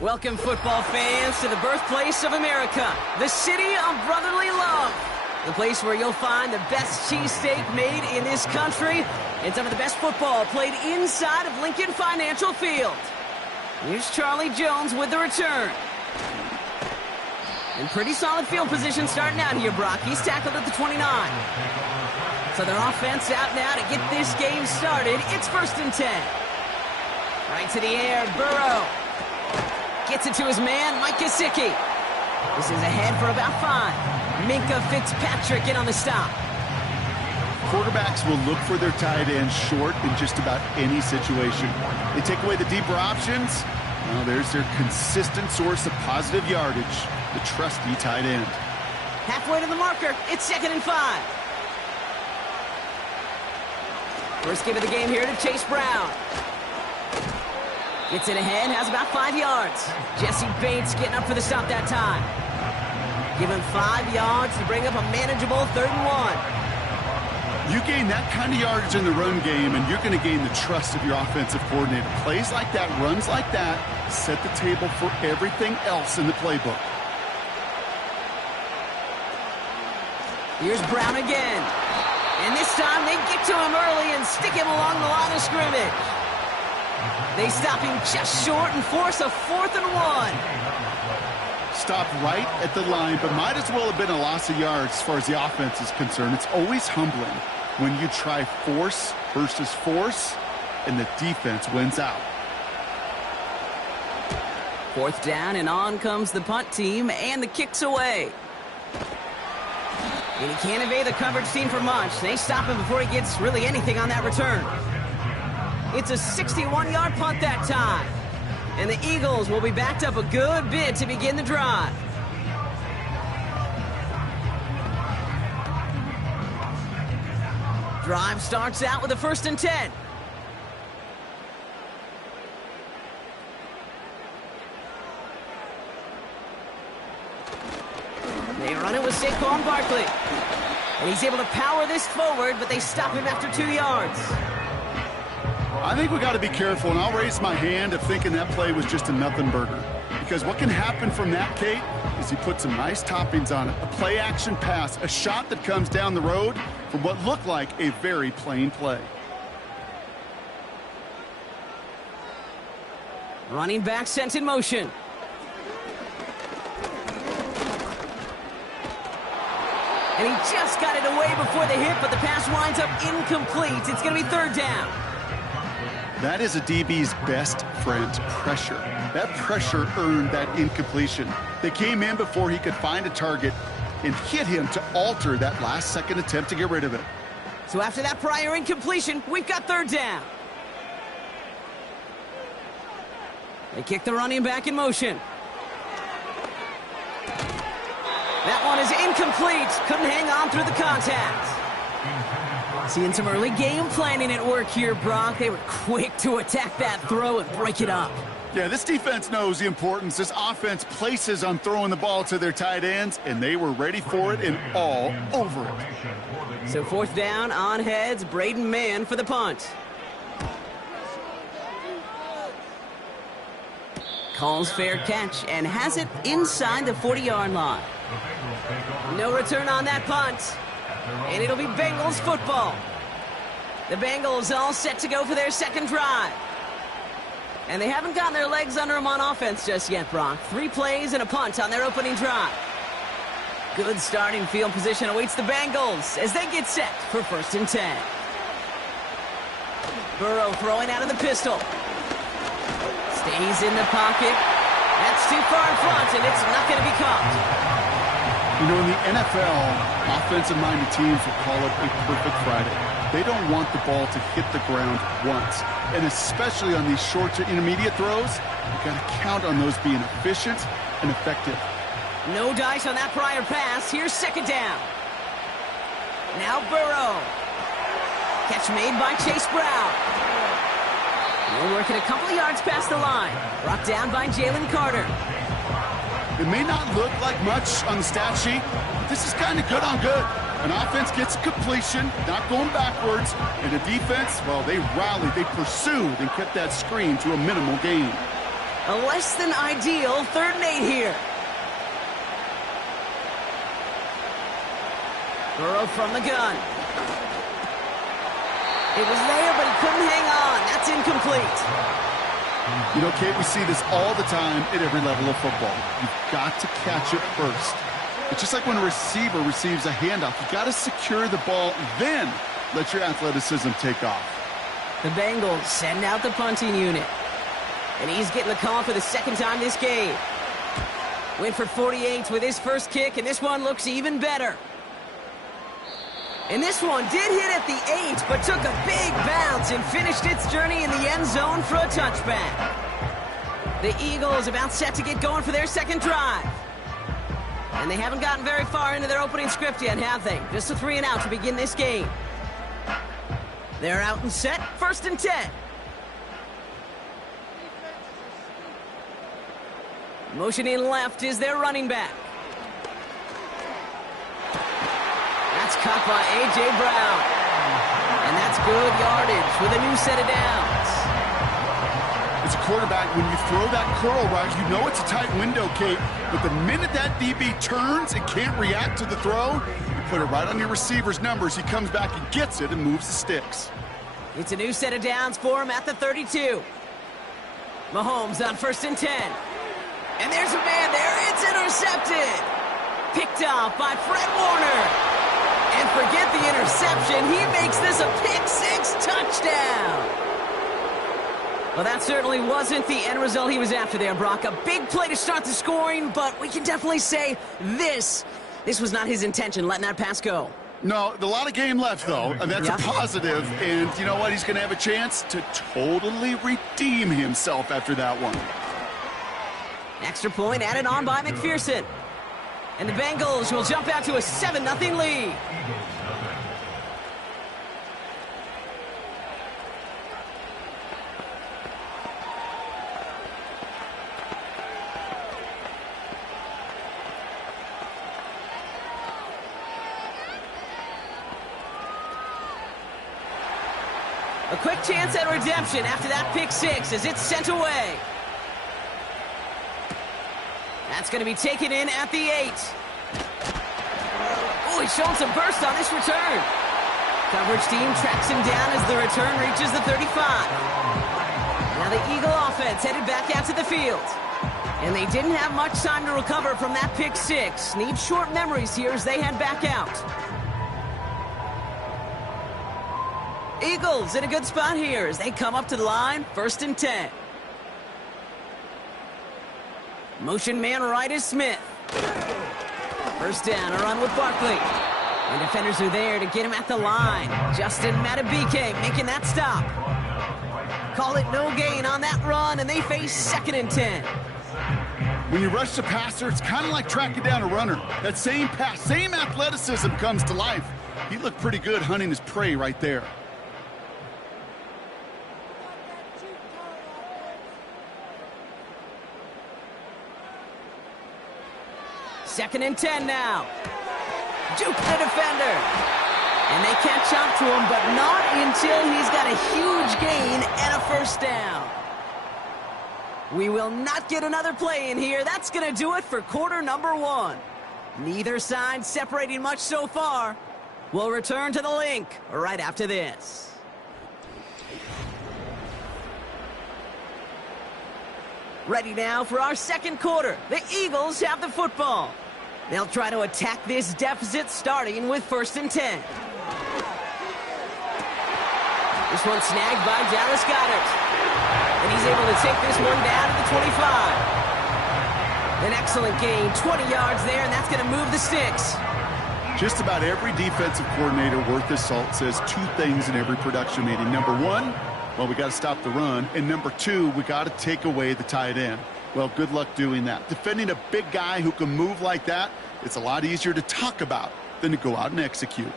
Welcome, football fans, to the birthplace of America, the city of brotherly love. the place where you'll find the best cheesesteak made in this country and some of the best football played inside of Lincoln Financial Field. Here's Charlie Jones with the return. In pretty solid field position starting out here, Brock. He's tackled at the 29. So their offense out now to get this game started. It's 1st and 10. Right to the air, Burrow. Gets it to his man, Mike Gesicki. This is ahead for about 5. Minkah Fitzpatrick in on the stop. Quarterbacks will look for their tight end short in just about any situation. They take away the deeper options. Well, there's their consistent source of positive yardage, the trusty tight end. Halfway to the marker, it's 2nd and 5. First give of the game here to Chase Brown. Gets it ahead, has about 5 yards. Jesse Bates getting up for the stop that time. Give him 5 yards to bring up a manageable 3rd and 1. You gain that kind of yardage in the run game, and you're going to gain the trust of your offensive coordinator. Plays like that, runs like that, set the table for everything else in the playbook. Here's Brown again. And this time they get to him early and stick him along the line of scrimmage. They stop him just short and force a 4th and 1. Stopped right at the line, but might as well have been a loss of yards as far as the offense is concerned. It's always humbling when you try force versus force, and the defense wins out. 4th down, and on comes the punt team, and the kick's away. And he can't evade the coverage team for much. They stop him before he gets really anything on that return. It's a 61-yard punt that time. And the Eagles will be backed up a good bit to begin the drive. Drive starts out with a 1st and 10. They run it with Saquon Barkley. And he's able to power this forward, but they stop him after 2 yards. I think we got to be careful, and I'll raise my hand of thinking that play was just a nothing burger. Because what can happen from that, Kate, is he put some nice toppings on it. A play-action pass, a shot that comes down the road from what looked like a very plain play. Running back sent in motion. And he just got it away before the hit, but the pass winds up incomplete. It's going to be 3rd down. That is a DB's best friend, pressure. That pressure earned that incompletion. They came in before he could find a target and hit him to alter that last-second attempt to get rid of it. So after that prior incompletion, we've got 3rd down. They kick the running back in motion. That one is incomplete. Couldn't hang on through the contact. Seeing some early game planning at work here, Brock. They were quick to attack that throw and break it up. Yeah, this defense knows the importance this offense places on throwing the ball to their tight ends, and they were ready for it and all over it. So 4th down, on heads, Braden Mann for the punt. Calls fair catch and has it inside the 40-yard line. No return on that punt. And it'll be Bengals football. The Bengals all set to go for their 2nd drive. And they haven't gotten their legs under them on offense just yet, Brock. 3 plays and a punt on their opening drive. Good starting field position awaits the Bengals as they get set for 1st and 10. Burrow throwing out of the pistol. Stays in the pocket. That's too far in front, and it's not going to be caught. You know, in the NFL, offensive-minded teams will call it a perfect Friday. They don't want the ball to hit the ground once. And especially on these short to intermediate throws, you've got to count on those being efficient and effective. No dice on that prior pass. Here's 2nd down. Now Burrow. Catch made by Chase Brown. We're working a couple of yards past the line. Brought down by Jalen Carter. It may not look like much on the stat sheet, but this is kind of good on good. An offense gets completion, not going backwards, and the defense, well, they rallied, they pursued, and kept that screen to a minimal gain. A less than ideal 3rd and 8 here. Burrow from the gun. It was there, but he couldn't hang on. That's incomplete. You know, Kate, we see this all the time at every level of football. You've got to catch it first. It's just like when a receiver receives a handoff. You've got to secure the ball, then let your athleticism take off. The Bengals send out the punting unit. And he's getting the call for the second time this game. Went for 48 with his first kick, and this one looks even better. And this one did hit at the 8, but took a big bounce and finished its journey in the end zone for a touchback. The Eagles about set to get going for their second drive. And they haven't gotten very far into their opening script yet, have they? Just a 3 and out to begin this game. They're out and set, 1st and 10. Motioning left is their running back. That's caught by A.J. Brown. And that's good yardage with a new set of downs. As a quarterback, when you throw that curl route, you know it's a tight window, Kate. But the minute that DB turns and can't react to the throw, you put it right on your receiver's numbers. He comes back and gets it and moves the sticks. It's a new set of downs for him at the 32. Mahomes on 1st and 10. And there's a man there. It's intercepted. Picked off by Fred Warner. And forget the interception. He makes this a pick-6 touchdown. Well, that certainly wasn't the end result he was after there, Brock. A big play to start the scoring, but we can definitely say this was not his intention, letting that pass go. No, a lot of game left, though, and that's a positive. And you know what? He's going to have a chance to totally redeem himself after that one. Extra point added on by McPherson. And the Bengals will jump out to a 7-0 lead. A quick chance at redemption after that pick-6 as it's sent away. That's going to be taken in at the 8. Oh, he's showing some burst on this return. Coverage team tracks him down as the return reaches the 35. Now the Eagle offense headed back out to the field. And they didn't have much time to recover from that pick-6. Need short memories here as they head back out. Eagles in a good spot here as they come up to the line, 1st and 10. Motion man right is Smith. First down, a run with Barkley. And defenders are there to get him at the line. Justin Matabike making that stop. Call it no gain on that run, and they face 2nd and 10. When you rush the passer, it's kind of like tracking down a runner. That same pass, same athleticism comes to life. He looked pretty good hunting his prey right there. Second and 10 now. Juke the defender. And they catch up to him, but not until he's got a huge gain and a first down. We will not get another play in here. That's going to do it for quarter number 1. Neither side separating much so far. We'll return to the link right after this. Ready now for our second quarter. The Eagles have the football. They'll try to attack this deficit starting with 1st and 10. This one snagged by Dallas Goedert. And he's able to take this one down to the 25. An excellent gain, 20 yards there, and that's going to move the sticks. Just about every defensive coordinator worth his salt says 2 things in every production meeting. Number 1, well, we got to stop the run. And number 2, we got to take away the tight end. Well, good luck doing that. Defending a big guy who can move like that, it's a lot easier to talk about than to go out and execute.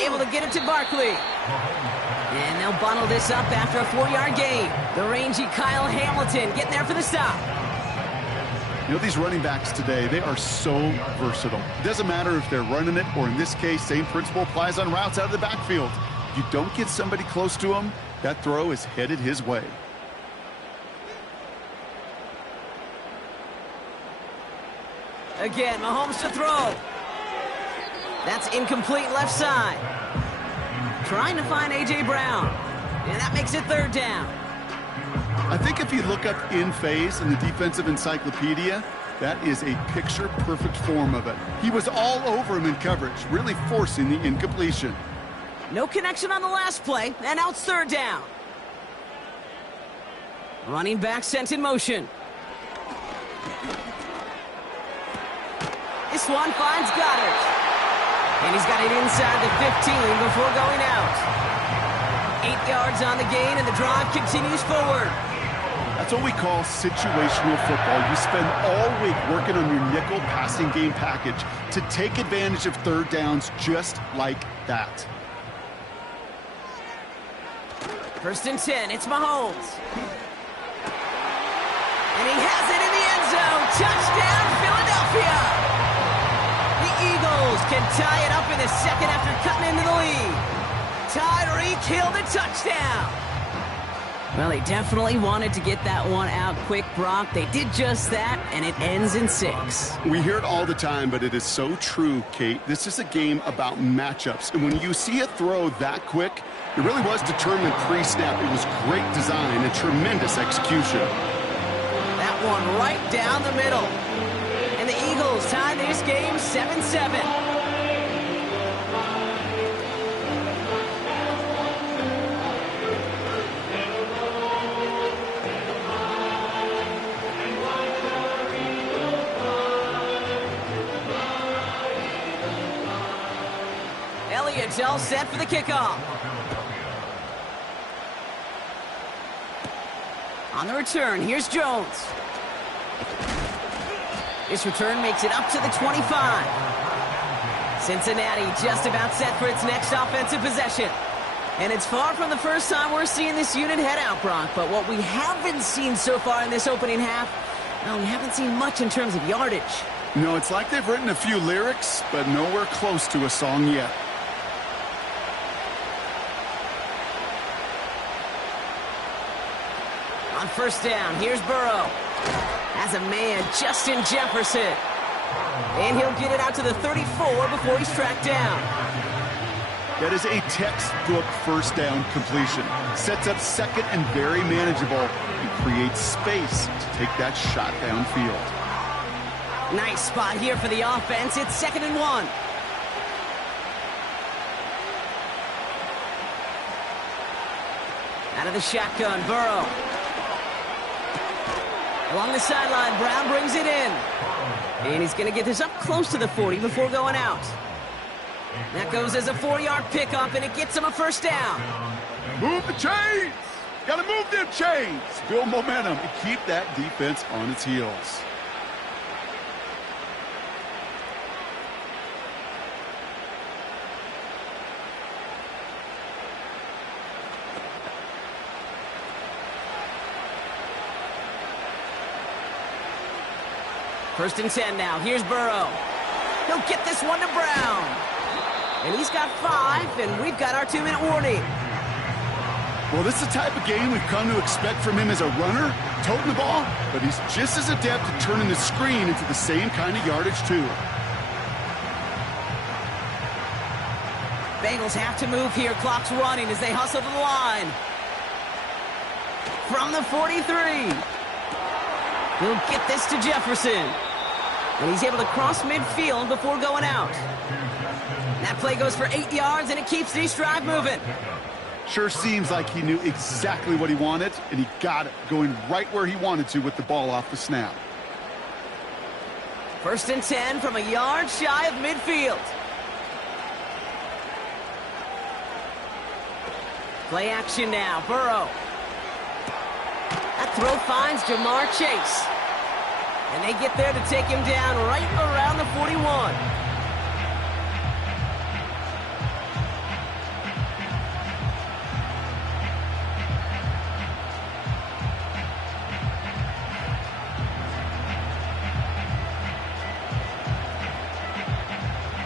Able to get it to Barkley. And they'll bundle this up after a 4-yard gain. The rangy Kyle Hamilton getting there for the stop. You know, these running backs today, they are so versatile. It doesn't matter if they're running it, or in this case, same principle applies on routes out of the backfield. If you don't get somebody close to him, that throw is headed his way. Again, Mahomes to throw. That's incomplete left side. Trying to find A.J. Brown. And that makes it third down. I think if you look up in phase in the defensive encyclopedia, that is a picture-perfect form of it. He was all over him in coverage, really forcing the incompletion. No connection on the last play, and now it's third down. Running back sent in motion. This one finds Goddard. And he's got it inside the 15 before going out. 8 yards on the gain, and the drive continues forward. That's what we call situational football. You spend all week working on your nickel passing game package to take advantage of third downs just like that. First and 10, it's Mahomes. And he has it in the end zone. Touchdown, Philadelphia! The Eagles can tie it up in the second after cutting into the lead. Tyreek Hill the touchdown. Well, they definitely wanted to get that one out quick, Brock. They did just that, and it ends in 6. We hear it all the time, but it is so true, Kate. This is a game about matchups. And when you see a throw that quick, it really was determined pre-snap. It was great design and tremendous execution. That one right down the middle. And the Eagles tie this game 7-7. Elliott's all set for the kickoff. On the return, here's Jones. This return makes it up to the 25. Cincinnati just about set for its next offensive possession. And it's far from the first time we're seeing this unit head out, Brock. But what we haven't seen so far in this opening half, well, we haven't seen much in terms of yardage. No, it's like they've written a few lyrics, but nowhere close to a song yet. On first down, here's Burrow. Has a man, Justin Jefferson. And he'll get it out to the 34 before he's tracked down. That is a textbook first down completion. Sets up second and very manageable and creates space to take that shot downfield. Nice spot here for the offense. It's 2nd and 1. Out of the shotgun, Burrow. Along the sideline, Brown brings it in. And he's going to get this up close to the 40 before going out. That goes as a 4-yard pickup, and it gets him a first down. Move the chains! Got to move them chains! Build momentum and keep that defense on its heels. First and 10 now. Here's Burrow. He'll get this one to Brown. And he's got 5, and we've got our 2-minute warning. Well, this is the type of game we've come to expect from him as a runner, toting the ball, but he's just as adept at turning the screen into the same kind of yardage, too. Bengals have to move here. Clock's running as they hustle to the line. From the 43. He'll get this to Jefferson. And he's able to cross midfield before going out. That play goes for 8 yards, and it keeps this drive moving. Sure seems like he knew exactly what he wanted, and he got it, going right where he wanted to with the ball off the snap. First and 10 from a yard shy of midfield. Play action now. Burrow. That throw finds Jamar Chase. And they get there to take him down right around the 41.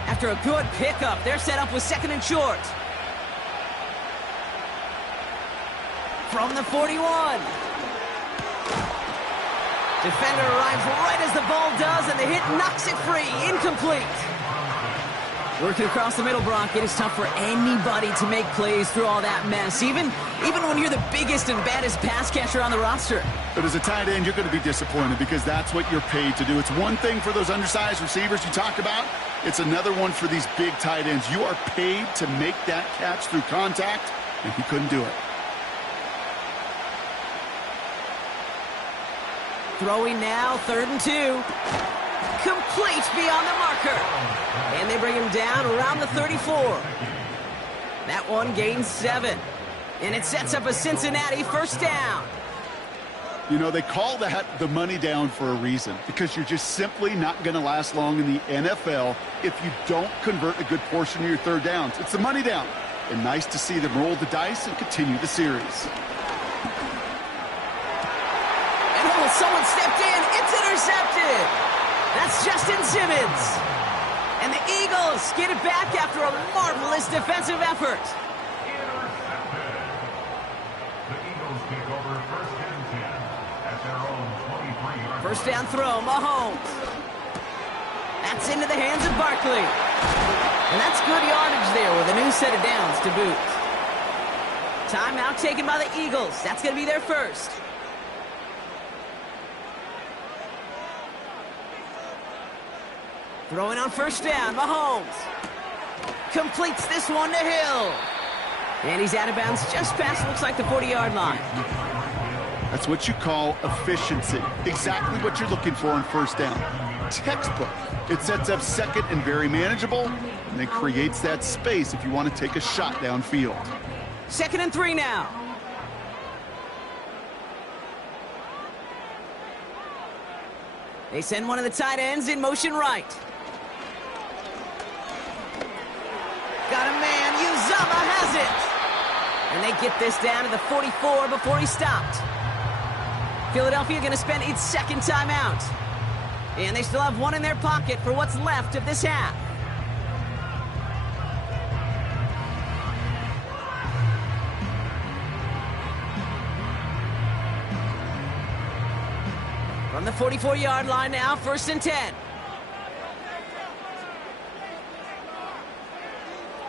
After a good pickup, they're set up with 2nd and short. From the 41. Defender arrives right as the ball does, and the hit knocks it free. Incomplete. Working across the middle, Brock. It is tough for anybody to make plays through all that mess, even when you're the biggest and baddest pass catcher on the roster. But as a tight end, you're going to be disappointed because that's what you're paid to do. It's one thing for those undersized receivers you talk about. It's another one for these big tight ends. You are paid to make that catch through contact, and he couldn't do it. Throwing now, 3rd and 2. Complete beyond the marker. And they bring him down around the 34. That one gains 7. And it sets up a Cincinnati first down. You know, they call that the money down for a reason, because you're just simply not going to last long in the NFL if you don't convert a good portion of your third downs. It's the money down. And nice to see them roll the dice and continue the series. And someone stepped in. It's intercepted. That's Justin Simmons. And the Eagles get it back after a marvelous defensive effort. First down throw, Mahomes. That's into the hands of Barkley. And that's good yardage there with a new set of downs to boot. Timeout taken by the Eagles. That's going to be their first. Throwing on first down, Mahomes. Completes this one to Hill. And he's out of bounds just past, looks like, the 40-yard line. That's what you call efficiency. Exactly what you're looking for on first down. Textbook. It sets up second and very manageable, and then creates that space if you want to take a shot downfield. 2nd and 3 now. They send one of the tight ends in motion right. Got a man. Uzomah has it. And they get this down to the 44 before he stopped. Philadelphia going to spend its second timeout. And they still have one in their pocket for what's left of this half. From the 44-yard line now, 1st and 10.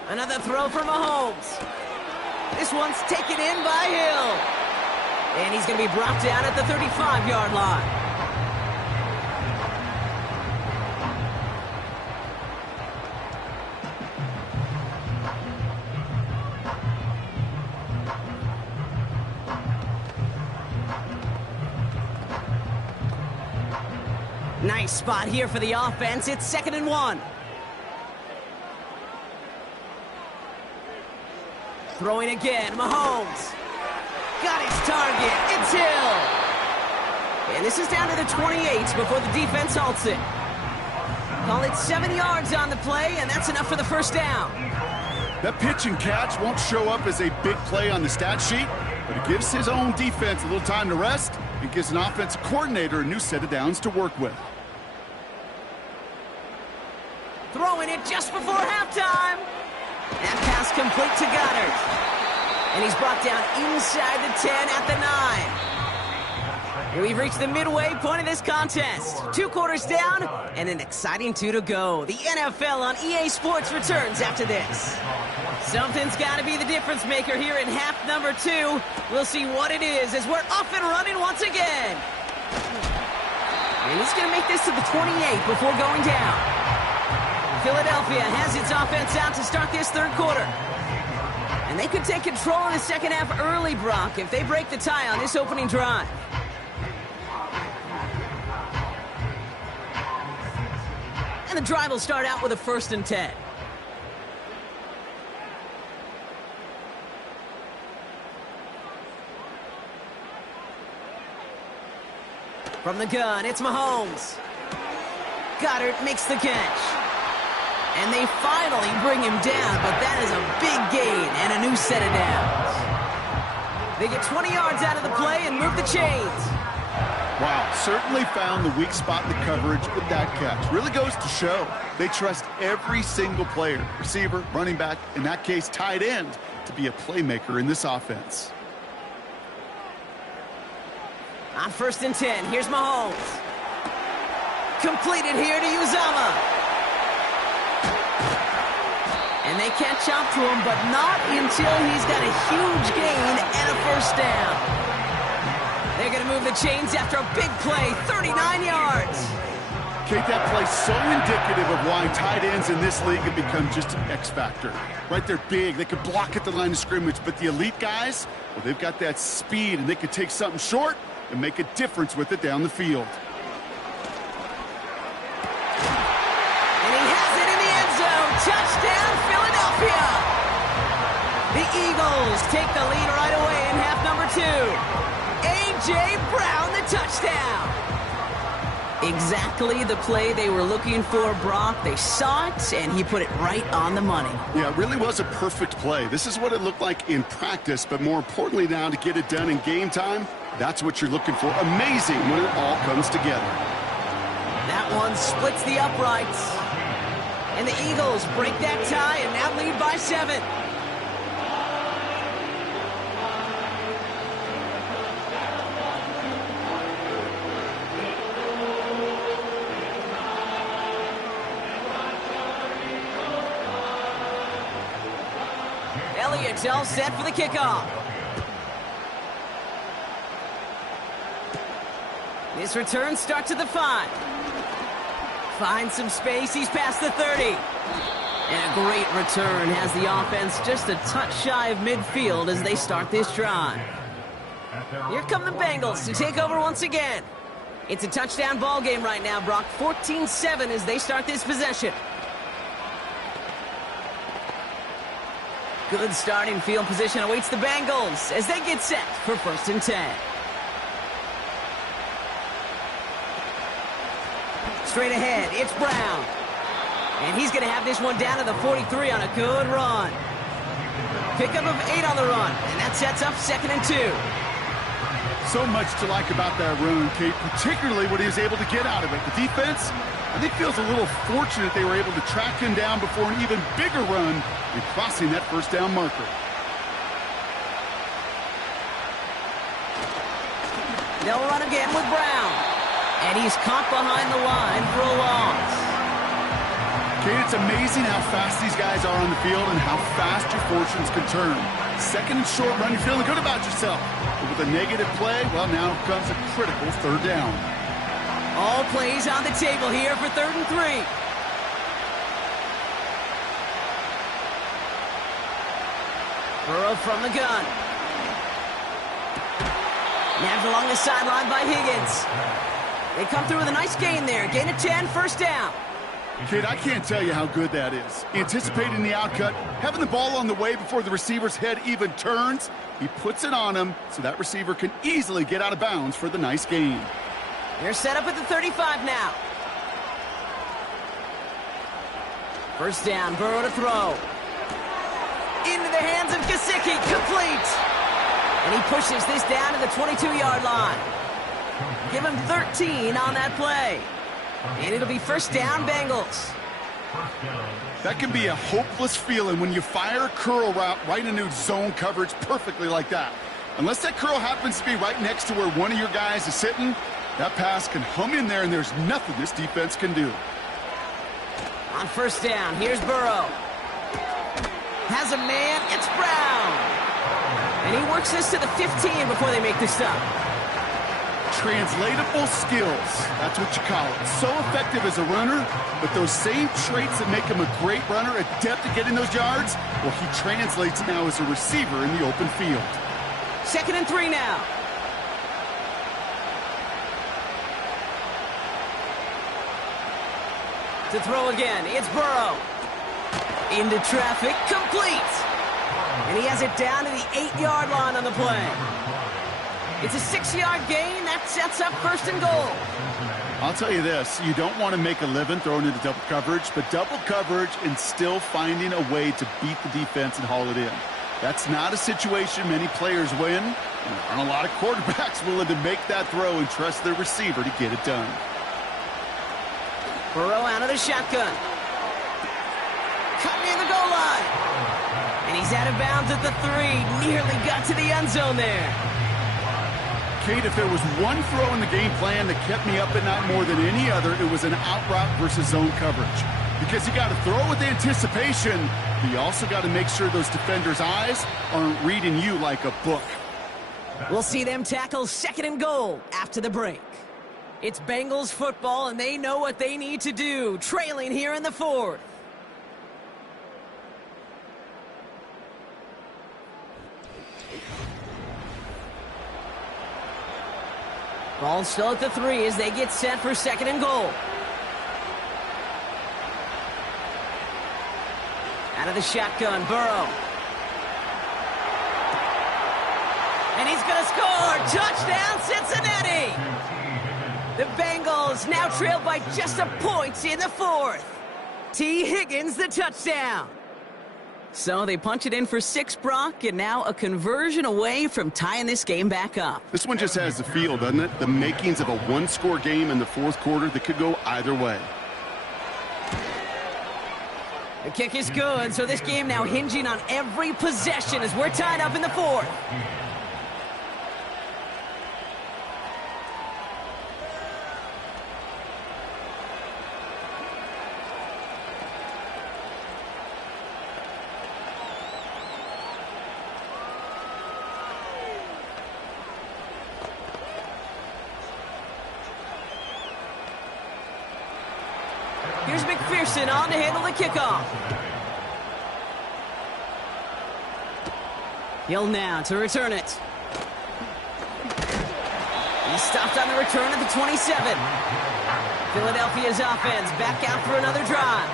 Another throw for Mahomes. This one's taken in by Hill. And he's going to be brought down at the 35-yard line. Nice spot here for the offense. It's 2nd and 1. Throwing again, Mahomes. Got his target. It's Hill. And this is down to the 28 before the defense halts it. Call it 7 yards on the play, and that's enough for the first down. That pitch and catch won't show up as a big play on the stat sheet, but it gives his own defense a little time to rest. It gives an offensive coordinator a new set of downs to work with. Throwing it just before halftime. That pass complete to Goddard. And he's brought down inside the 10 at the 9. And we've reached the midway point of this contest. 2 quarters down and an exciting 2 to go. The NFL on EA Sports returns after this. Something's got to be the difference maker here in half number 2. We'll see what it is as we're off and running once again. And he's going to make this to the 28 before going down. Philadelphia has its offense out to start this 3rd quarter. And they could take control in the second half early, Brock, if they break the tie on this opening drive. And the drive will start out with a 1st and 10. From the gun, it's Mahomes. Goddard makes the catch. And they finally bring him down, but that is a big gain and a new set of downs. They get 20 yards out of the play and move the chains. Wow, certainly found the weak spot in the coverage with that catch. Really goes to show they trust every single player, receiver, running back, in that case, tight end, to be a playmaker in this offense. On 1st and 10, here's Mahomes. Completed here to Uzomah. And they catch up to him, but not until he's got a huge gain and a first down. They're going to move the chains after a big play, 39 yards. Kate, that play's so indicative of why tight ends in this league have become just an X factor. Right, they're big, they can block at the line of scrimmage, but the elite guys, well, they've got that speed, and they can take something short and make a difference with it down the field. And he has it in the end zone. Touchdown, Philadelphia! The Eagles take the lead right away in half number 2. A.J. Brown, the touchdown. Exactly the play they were looking for, Brock. They saw it, and he put it right on the money. Yeah, it really was a perfect play. This is what it looked like in practice, but more importantly now to get it done in game time, that's what you're looking for. Amazing when it all comes together. That one splits the uprights. And the Eagles break that tie and now lead by 7. Elliott's all set for the kickoff. This return starts at the 5. Finds some space, he's past the 30. And a great return has the offense just a touch shy of midfield as they start this drive. Here come the Bengals to take over once again. It's a touchdown ball game right now, Brock. 14-7 as they start this possession. Good starting field position awaits the Bengals as they get set for 1st and 10. Straight ahead, it's Brown. And he's going to have this one down to the 43 on a good run. Pickup of 8 on the run, and that sets up 2nd and 2. So much to like about that run, Kate, particularly what he was able to get out of it. The defense, I think, feels a little fortunate they were able to track him down before an even bigger run and crossing that 1st down marker. They'll run again with Brown. And he's caught behind the line for a loss. Kate, it's amazing how fast these guys are on the field and how fast your fortunes can turn. 2nd and short run, you're feeling good about yourself. But with a negative play, well, now comes a critical 3rd down. All plays on the table here for 3rd and 3. Burrow from the gun. Nabbed along the sideline by Higgins. They come through with a nice gain there. Gain of 10, 1st down. Kid, I can't tell you how good that is. Anticipating the outcut, having the ball on the way before the receiver's head even turns. He puts it on him so that receiver can easily get out of bounds for the nice gain. They're set up at the 35 now. 1st down, Burrow to throw. Into the hands of Gesicki, complete. And he pushes this down to the 22-yard line. Give him 13 on that play. And it'll be 1st down, Bengals. That can be a hopeless feeling when you fire a curl route right into zone coverage perfectly like that. Unless that curl happens to be right next to where one of your guys is sitting, that pass can hum in there and there's nothing this defense can do. On 1st down, here's Burrow. Has a man, it's Brown. And he works this to the 15 before they make the stop. Translatable skills, that's what you call it. So effective as a runner, but those same traits that make him a great runner, adept at getting those yards, well, he translates now as a receiver in the open field. 2nd and 3 now. To throw again, it's Burrow. Into traffic, complete. And he has it down to the 8-yard line on the play. It's a 6-yard gain. That sets up 1st and goal. I'll tell you this, you don't want to make a living throwing into double coverage, but double coverage and still finding a way to beat the defense and haul it in. That's not a situation many players win. There aren't a lot of quarterbacks willing to make that throw and trust their receiver to get it done. Burrow out of the shotgun. Cut near the goal line. And he's out of bounds at the 3. Nearly got to the end zone there. Kate, if there was one throw in the game plan that kept me up at night more than any other, it was an out route versus zone coverage. because you got to throw with anticipation, but you also got to make sure those defenders' eyes aren't reading you like a book. We'll see them tackle 2nd and goal after the break. It's Bengals football, and they know what they need to do, trailing here in the 4th. Ball still at the 3 as they get set for 2nd and goal. Out of the shotgun, Burrow. And he's going to score! Touchdown, Cincinnati! The Bengals now trail by just a point in the 4th. T. Higgins, the touchdown. So they punch it in for 6, Brock, and now a conversion away from tying this game back up. This one just has the feel, doesn't it? The makings of a one-score game in the 4th quarter that could go either way. The kick is good, so this game now hinging on every possession as we're tied up in the 4th. Here's McPherson on to handle the kickoff. Hill now to return it. He stopped on the return at the 27. Philadelphia's offense back out for another drive.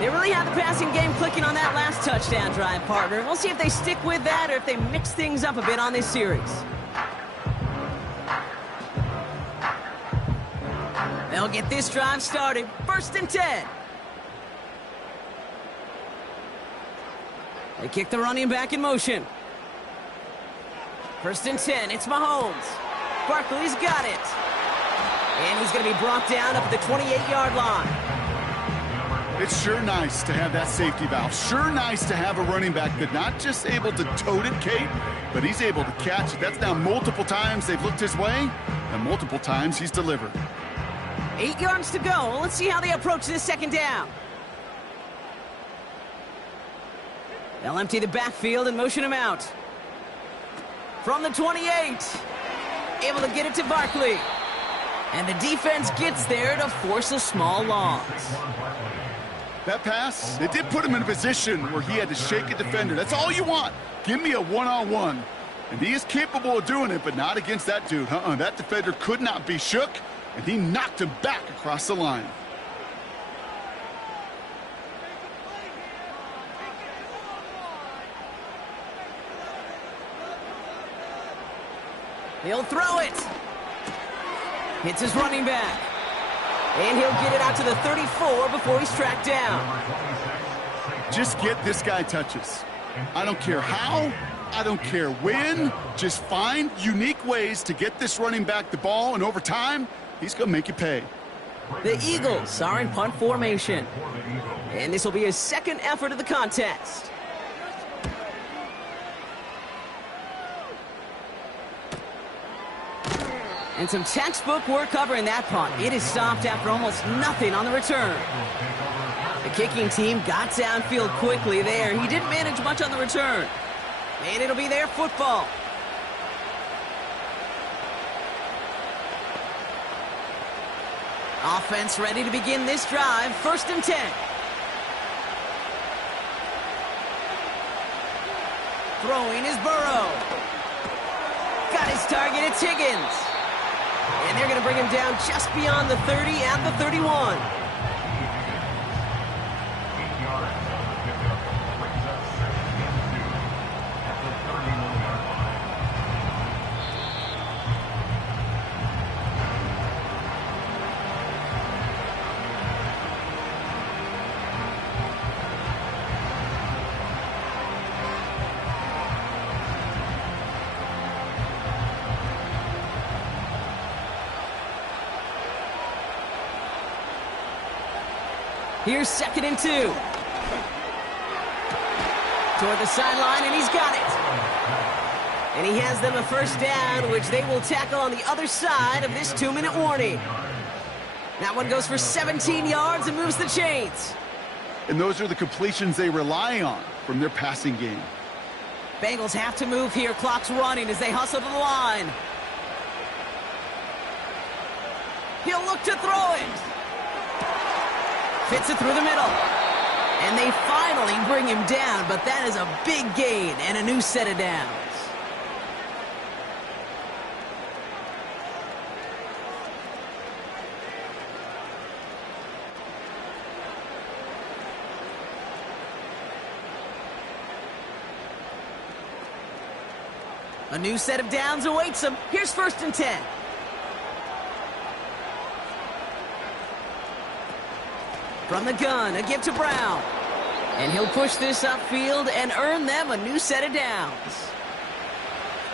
They really had the passing game clicking on that last touchdown drive, partner. We'll see if they stick with that or if they mix things up a bit on this series. They'll get this drive started. 1st and 10. They kick the running back in motion. 1st and 10. It's Mahomes. Barkley's got it. And he's going to be brought down up at the 28-yard line. It's sure nice to have that safety valve. Sure nice to have a running back that's not just able to tote it, Kate, but he's able to catch it. That's now multiple times they've looked his way, and multiple times he's delivered. 8 yards to go. Let's see how they approach this 2nd down. They'll empty the backfield and motion him out. From the 28. Able to get it to Barkley. And the defense gets there to force a small loss. That pass, it did put him in a position where he had to shake a defender. That's all you want. Give me a one-on-one. And he is capable of doing it, but not against that dude. That defender could not be shook. And he knocked him back across the line. He'll throw it. Hits his running back. And he'll get it out to the 34 before he's tracked down. Just get this guy touches. I don't care how. I don't care when. Just find unique ways to get this running back the ball, and over time, he's going to make you pay. The Eagles are in punt formation. And this will be his 2nd effort of the contest. And some textbook work covering that punt. It is stopped after almost nothing on the return. The kicking team got downfield quickly there. He didn't manage much on the return. And it'll be their football. Offense ready to begin this drive. 1st and 10. Throwing is Burrow. Got his target, it's Higgins. And they're going to bring him down just beyond the 30 at the 31. Here's 2nd and 2. Toward the sideline, and he's got it. And he has them a 1st down, which they will tackle on the other side of this 2-minute warning. That one goes for 17 yards and moves the chains. and those are the completions they rely on from their passing game. Bengals have to move here. Clock's running as they hustle to the line. He'll look to throw it. Fits it through the middle. And they finally bring him down, but that is a big gain and a new set of downs. A new set of downs awaits him. Here's 1st and 10. From the gun, a give to Brown. And he'll push this upfield and earn them a new set of downs.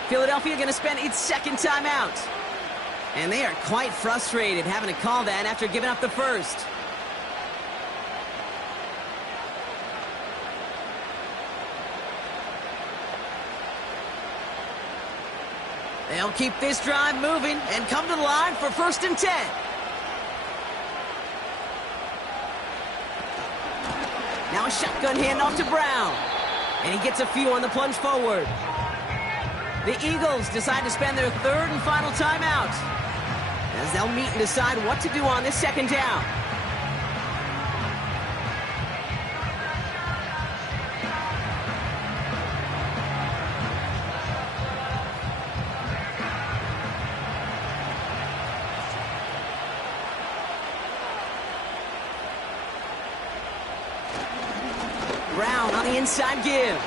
Philadelphia going to spend its 2nd timeout. And they are quite frustrated having to call that after giving up the first. They'll keep this drive moving and come to the line for 1st and 10. Now a shotgun handoff to Brown. And he gets a few on the plunge forward. The Eagles decide to spend their 3rd and final timeout, as they'll meet and decide what to do on this 2nd down. Brown on the inside give.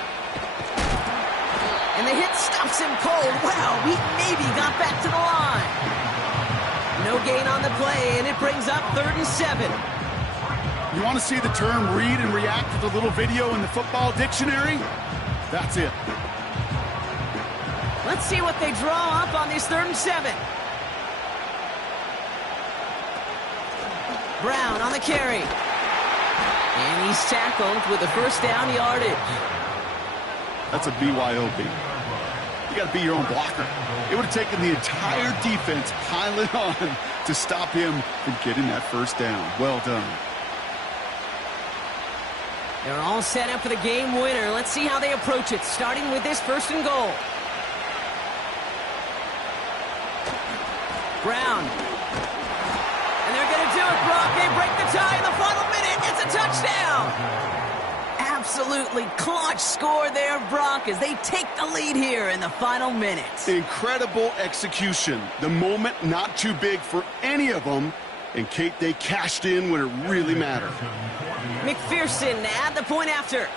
And the hit stops him cold. Wow, he maybe got back to the line. No gain on the play, and it brings up 3rd and 7. You want to see the term read and react with a little video in the football dictionary? That's it. Let's see what they draw up on this 3rd and 7. Brown on the carry. And he's tackled with the 1st down yardage. That's a BYOB. You got to be your own blocker. It would have taken the entire defense piling on to stop him from getting that 1st down. Well done. They're all set up for the game winner. Let's see how they approach it, starting with this 1st and goal. Brown. And they're going to do it, Brock. They break the tie in the final minute. It's a touchdown. Absolutely clutch score there, Brock, as they take the lead here in the final minutes. Incredible execution. The moment not too big for any of them. And, Kate, they cashed in when it really mattered. McPherson at the point after.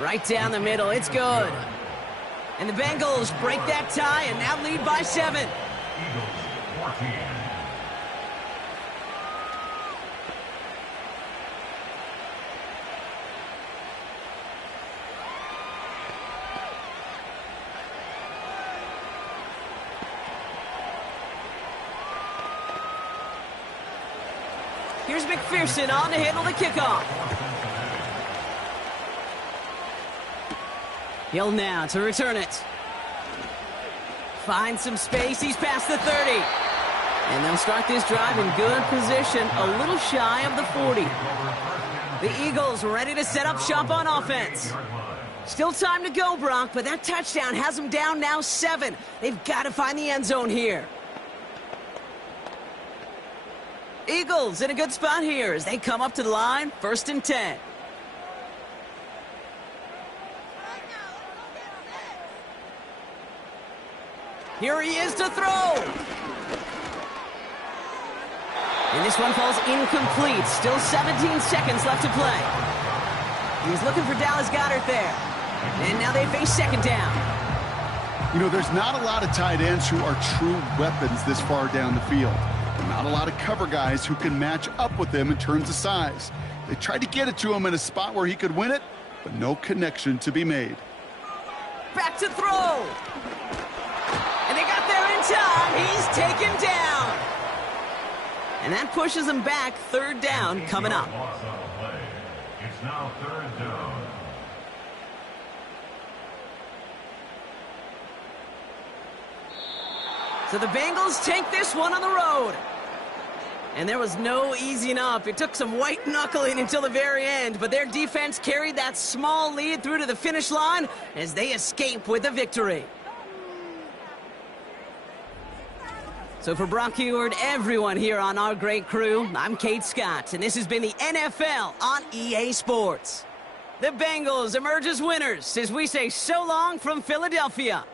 Right down the middle. It's good. And the Bengals break that tie and now lead by 7. Here's McPherson on to handle the kickoff. Hill now to return it. Finds some space. He's past the 30. And they'll start this drive in good position, a little shy of the 40. The Eagles ready to set up shop on offense. Still time to go, Brock, but that touchdown has them down now 7. They've got to find the end zone here. Eagles in a good spot here as they come up to the line, 1st and 10. Here he is to throw. And this one falls incomplete. Still 17 seconds left to play. He's looking for Dallas Goedert there. And now they face 2nd down. You know, there's not a lot of tight ends who are true weapons this far down the field. Not a lot of cover guys who can match up with them in terms of size. They tried to get it to him in a spot where he could win it, but no connection to be made. Back to throw. And they got there in time. He's taken down. And that pushes them back. 3rd down coming up. It's now 3rd down. So the Bengals take this one on the road. And there was no easing up. It took some white knuckling until the very end, but their defense carried that small lead through to the finish line as they escape with a victory. So for Brock Huard, everyone here on our great crew, I'm Kate Scott, and this has been the NFL on EA Sports. The Bengals emerge as winners as we say so long from Philadelphia.